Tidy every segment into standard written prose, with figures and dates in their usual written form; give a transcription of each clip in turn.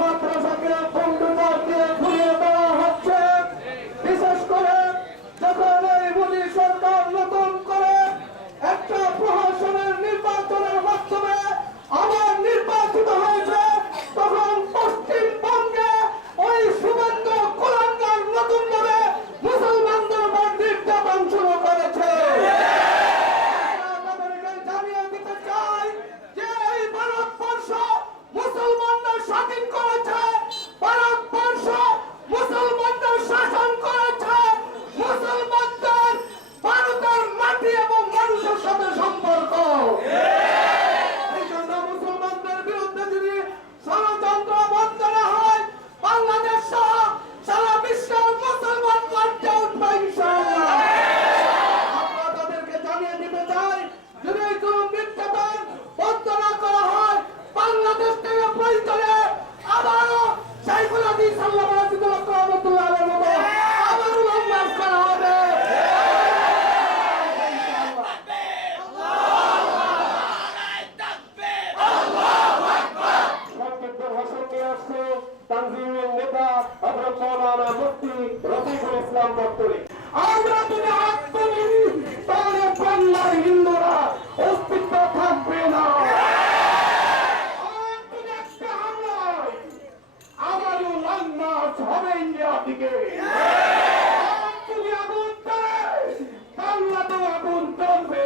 মাদ্রাসাকে কম্পিউটার দিয়ে ঘুরিয়ে দেওয়া হচ্ছে। বিশেষ করে যখন এই মোদী সরকার নতুন করে একটা প্রশাসনের নির্বাচনের মাধ্যমে আবার নির্বাচিত হয়েছে, তখন পশ্চিমবঙ্গে ওই শুভেন্দু কুলাঙ্গার নতুন ভাবে মুসলমানদের উপর নির্যাতন শুরু করেছে। জানিয়ে দিতে চাই যে এই ভারতবর্ষ মুসলমানদের স্বাধীন করেছে, ভারতবর্ষ মুসলমানদের শাসন করেছে, মুসলমানদের ভারতের মাটি এবং মানুষের সাথে সম্পর্ক। এই জন্য মুসলমানদের বিরুদ্ধে যদি ষড়যন্ত্র বন্ধ না হয়, বাংলাদেশ সহ সারা বিশ্বের মুসলমান লজ্জা উঠবে ইনশাআল্লাহ। আমরা তাদেরকে জানিয়ে দিতে চাই, যদি এই জুলুম নির্যাতন বন্ধ না করা হয়, বাংলাদেশ থেকে প্রয়োজনে আবারও শাইখুল হাদিস সাল্লাল্লাহু আলাইহি ওয়াসাল্লামের মতো আবারও লঞ্চ করা হবে। তানজিমের নেতা হযরত মাওলানা মুফতি রফিকুল ইসলাম বক্তব্য আমরা যদি হাত তুলি তাহলে বাংলার হিন্দুরা অস্তিত্ব থাকবে না। আবারও লঞ্চ হবে ইন্ডিয়ার দিকে। আগুন ধরে বাংলাতেও আগুন জ্বলবে।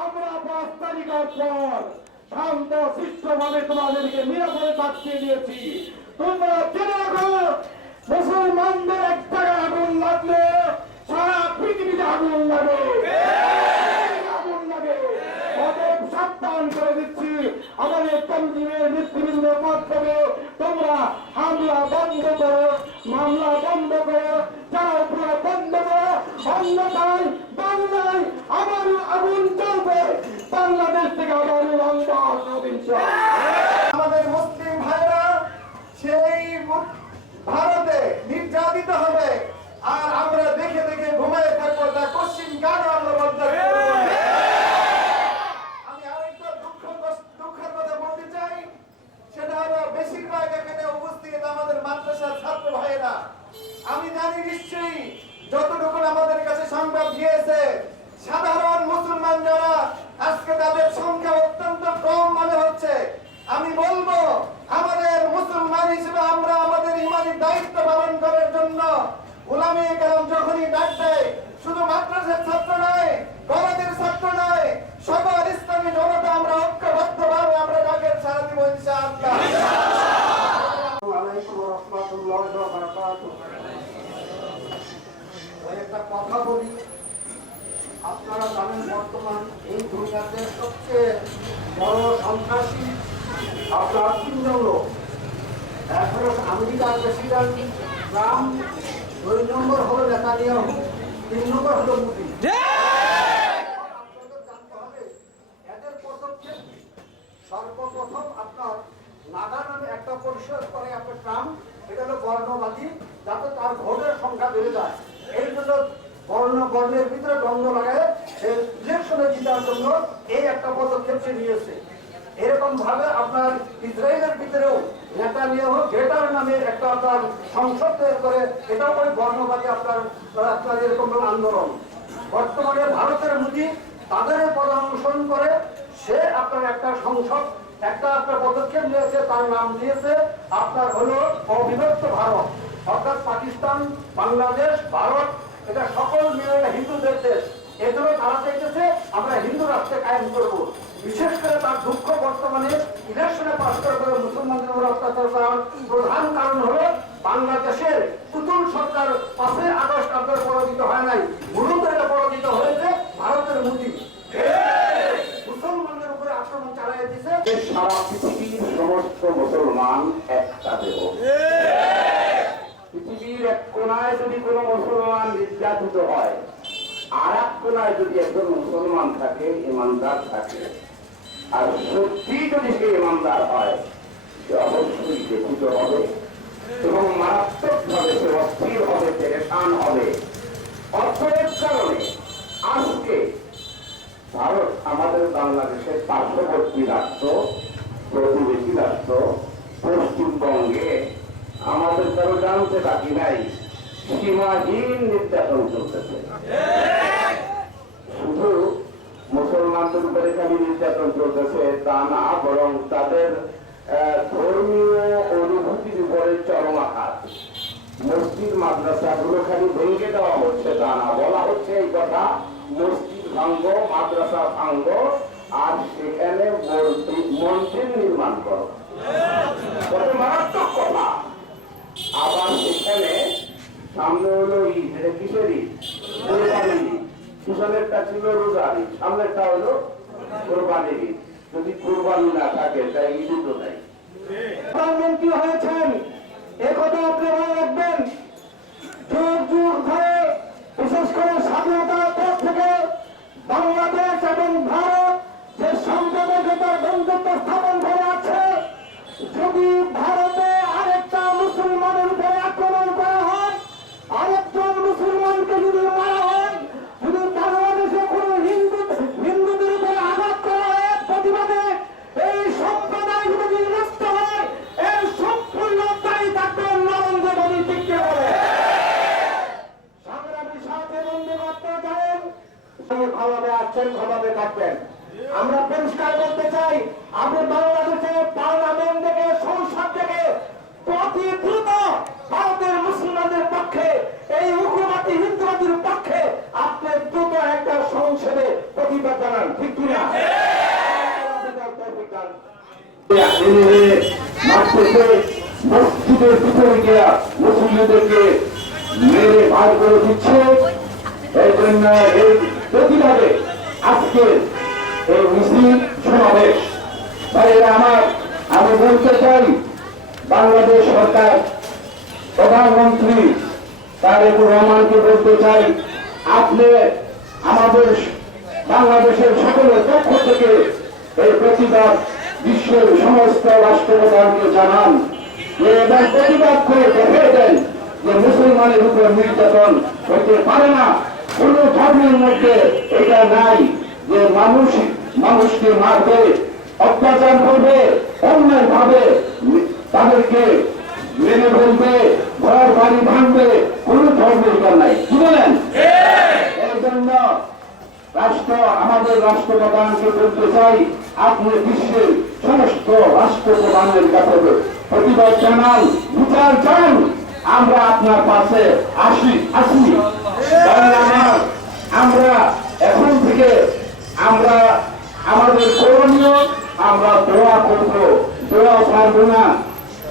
আমরা 5 তারিখের পর শান্ত শিষ্টভাবে তোমাদেরকে নিরাপদে পাঠিয়ে দিয়েছি। তোমরা জেনে রাখো, মুসলমানদের এক জায়গায় আগুন লাগলে সারা পৃথিবীতে আগুন লাগে, আগুন লাগে। অতএব সাবধান করে দিচ্ছি, আমাদের তনজিমের নেতৃবৃন্দের মাধ্যমে তোমরা হামলা বন্ধ করো, মামলা বন্ধ করো, যারা পুরো বন্ধ করো। অন্যথায় বাংলায় আবারও আগুন চলবে, বাংলাদেশ থেকে আবারও লঙ্কা হবে। আমাদের মুসলিম ভাইরা সেই ভারতে নির্যাতিত হবে, আর আমরা দেখে দেখে ঘুমিয়ে থাকবো, তা পশ্চিম গান আমরা বন্ধ করব। আমি আরেকটা দুঃখের কথা বলতে চাই, সেটা হলো বেশিরভাগ এখানে উপস্থিত আমাদের মাদ্রাসার ছাত্র ভাইয়েরা। আমি জানি নিশ্চয়ই যতটুকু আমাদের কাছে সংবাদ দিয়েছে, সাধারণ মুসলমান যারা আজকে তাদের সংখ্যা অত্যন্ত কম মনে হচ্ছে। আমি বলবো, আমাদের মুসলমান হিসেবে আমরা আমাদের ইমানি দায়িত্ব পালন করার জন্য উলামায়ে কেরাম যখনই ডাক দেয়, শুধু মাদ্রাসার ছাত্র নয়, কলেজের ছাত্র নয়, সকল ইসলামী জনতা আমরা ঐক্যবদ্ধভাবে আমরা ডাকের সাড়া দিব ইনশাআল্লাহ। আসসালামু আলাইকুম ওয়া রাহমাতুল্লাহি ওয়া বারাকাতুহু। একটা কথা বলি, আপনারা জানেন বর্তমান এই দুনিয়াতে সবচেয়ে বড় সন্ত্রাসী আপনার 3 জন লোক। এক হলো আমেরিকার প্রেসিডেন্ট ট্রাম্প, 2 নম্বর হলো নেতানিয়াহু, 3 নম্বর হলো মোদি। আপনাদের জানতে হবে এদের পদক্ষেপ। সর্বপ্রথম আপনার নাগা নামে একটা পরিষদ করে আপনার ট্রাম্প, এটা হলো বর্ণবাদী, যাতে তার ভোটের সংখ্যা বেড়ে যায়। এই জন্য বর্ণের ভিতরে দ্বন্দ্ব লাগায় সে ইলেকশনে জিতার জন্য এই একটা পদক্ষেপ সে নিয়েছে। এরকম ভাবে আপনার ইসরায়েলের ভিতরেও নেতানিয়াহু গ্রেটার নামে একটা আপনার সংসদ তৈরি করে, এটাও ওই বর্ণবাদী আপনার এরকম আন্দোলন। বর্তমানে ভারতের মোদী তাদের পদ অনুসরণ করে সে আপনার একটা সংসদ একটা আপনার পদক্ষেপ নিয়েছে, তার নাম দিয়েছে আপনার হলো অবিভক্ত ভারত। অর্থাৎ পাকিস্তান, বাংলাদেশ, ভারত, এটা সকল মিলে হিন্দুদের দেশ। এজন্য তারা চাইতেছে আমরা হিন্দু রাষ্ট্রে কায়েম করব। বিশেষ করে তার দুঃখ, বর্তমানে ইলেকশনে পাস করে মুসলমানদের উপর অত্যাচার করার প্রধান কারণ হলো বাংলাদেশের পুতুল সরকার 5 আগস্ট আপনার পরাজিত হয় নাই, মূলত এটা পরাজিত হয়েছে ভারতের মোদী। মুসলমানদের উপরে আক্রমণ চালিয়ে দিয়েছে। সারা পৃথিবীর সমস্ত মুসলমান একসাথে হোক। পৃথিবীর এক কোনায় যদি কোনো মুসলমান নির্যাতিত হয়, আর এক কোনায় যদি একজন মুসলমান থাকে, ইমানদার থাকে, আর সত্যি যদি সে ইমানদার হয়, সে অবশ্যই ব্যথিত হবে এবং মারাত্মক ভাবে সে অস্থির হবে, পেরেশান হবে। অর্থের কারণে আজকে ভারত আমাদের বাংলাদেশের পার্শ্ববর্তী রাষ্ট্র, প্রতিবেশী রাষ্ট্র, আমাদের কারো জানতে বাকি নাই, সীমাহীন নির্যাতন চলতেছে। শুধু মুসলমানদের উপরে খালি নির্যাতন চলতেছে তা না, বরং তাদের ধর্মীয় অনুভূতির উপরে চরম আঘাত। মসজিদ মাদ্রাসাগুলো খালি ভেঙে দেওয়া হচ্ছে তা না, বলা হচ্ছে এই কথা, মসজিদ ভাঙ্গ, মাদ্রাসা ভাঙ্গ, আর সেখানে মন্দির নির্মাণ করো। কত মারাত্মক কথা। আবার সেখানে সামনে হলো ঈদ, এটা কিসের ঈদ? কোরবানির ঈদ। পিছনেরটা ছিল রোজার ঈদ, সামনেরটা হলো কোরবানির ঈদ। যদি কোরবানি না থাকে তাই ঈদই তো নাই। প্রধানমন্ত্রী হয়েছেন একথা আপনি মনে রাখবেন। যুগ যুগ ধরে বিশেষ করে স্বাধীনতার পর থেকে বাংলাদেশ এবং ভারত যে সাম্প্রদায়িকতার বন্ধুত্ব স্থাপন করে আছে, যদি ভারতে আরেকটা মুসলমানের উপরে আক্রমণ করা হয়, আরেকজন মুসলমানকে যদি মারা হয়, যদি বাংলাদেশে কোনো হিন্দুদের উপরে আঘাত করা হয় প্রতিবাদে, এই সম্প্রদায় যদি নষ্ট হয়, এর সম্পূর্ণ দায়ী থাকবে নরেন্দ্র মোদী। টিকে বলে সংগ্রামী সাথে বন্ধু করতে জানেন, ক্ষমাবে আসছেন, ক্ষমাবে থাকবেন। আমরা পরিষ্কার বলতে চাই, আপনি বাংলাদেশের পার্লামেন্ট থেকে, সংসদ থেকে অতি দ্রুত ভারতের মুসলমানদের পক্ষে, এই উগ্রবাদী হিন্দুবাদীর পক্ষে আপনি দ্রুত একটা সংসদে প্রতিবাদ জানান, ঠিক কিনা? মসজিদের ভিতরে গিয়া মুসলিমদেরকে মেরে ভাগ করে দিচ্ছে। এই জন্য এই প্রতিবাদে আজকে এই মিছিল সমাবেশ। ভাইয়েরা আমার, আমি বলতে চাই, বাংলাদেশ সরকার প্রধানমন্ত্রী তারেক রহমানকে বলতে চাই, আপনি আমাদের বাংলাদেশের সকলের পক্ষ থেকে এই প্রতিবাদ বিশ্বের সমস্ত রাষ্ট্রপ্রধানকে জানান এবং প্রতিবাদ করে দেখে দেন যে মুসলমানের উপর নির্যাতন হতে পারে না। কোন ধর্মের মধ্যে এটা নাই যে মানুষকে মারবে, অত্যাচার করবে, অন্যায় ভাবে তাদেরকে মেনে ফেলবে, ঘর বাড়ি ভাঙবে, কোন ধর্মের দল নাই। কি বলেন? এই জন্য আমাদের রাষ্ট্রপ্রধানকে বলতে চাই, আপনি বিশ্বের সমস্ত রাষ্ট্রপ্রধানের কাছে প্রতিবাদ জানান, বিচার চান, আমরা আপনার পাশে আসি। আমরা এখন থেকে আমাদের করণীয়, আমরা দোয়া করবো, দোয়া ছাড়বো না।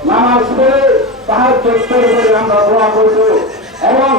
নামাজ পড়ে তাহাজ্জুদ করে আমরা দোয়া করবো এবং